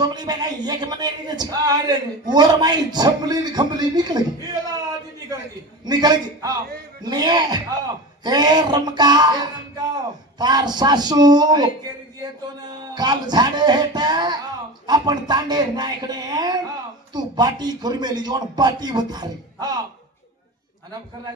सोमली में नहीं एक मने नहीं छे अरे और माई झमली खमली निकलेगी येला ती निकळगी निकलेगी हां ने हां ए रमका हे रंगाव तार सासू काय केली येतो ना काल झाडे हेट हां आपण तांडे नायकडे हां तू बाटी करू मेली जोन बाटी बतारे हां आणि अब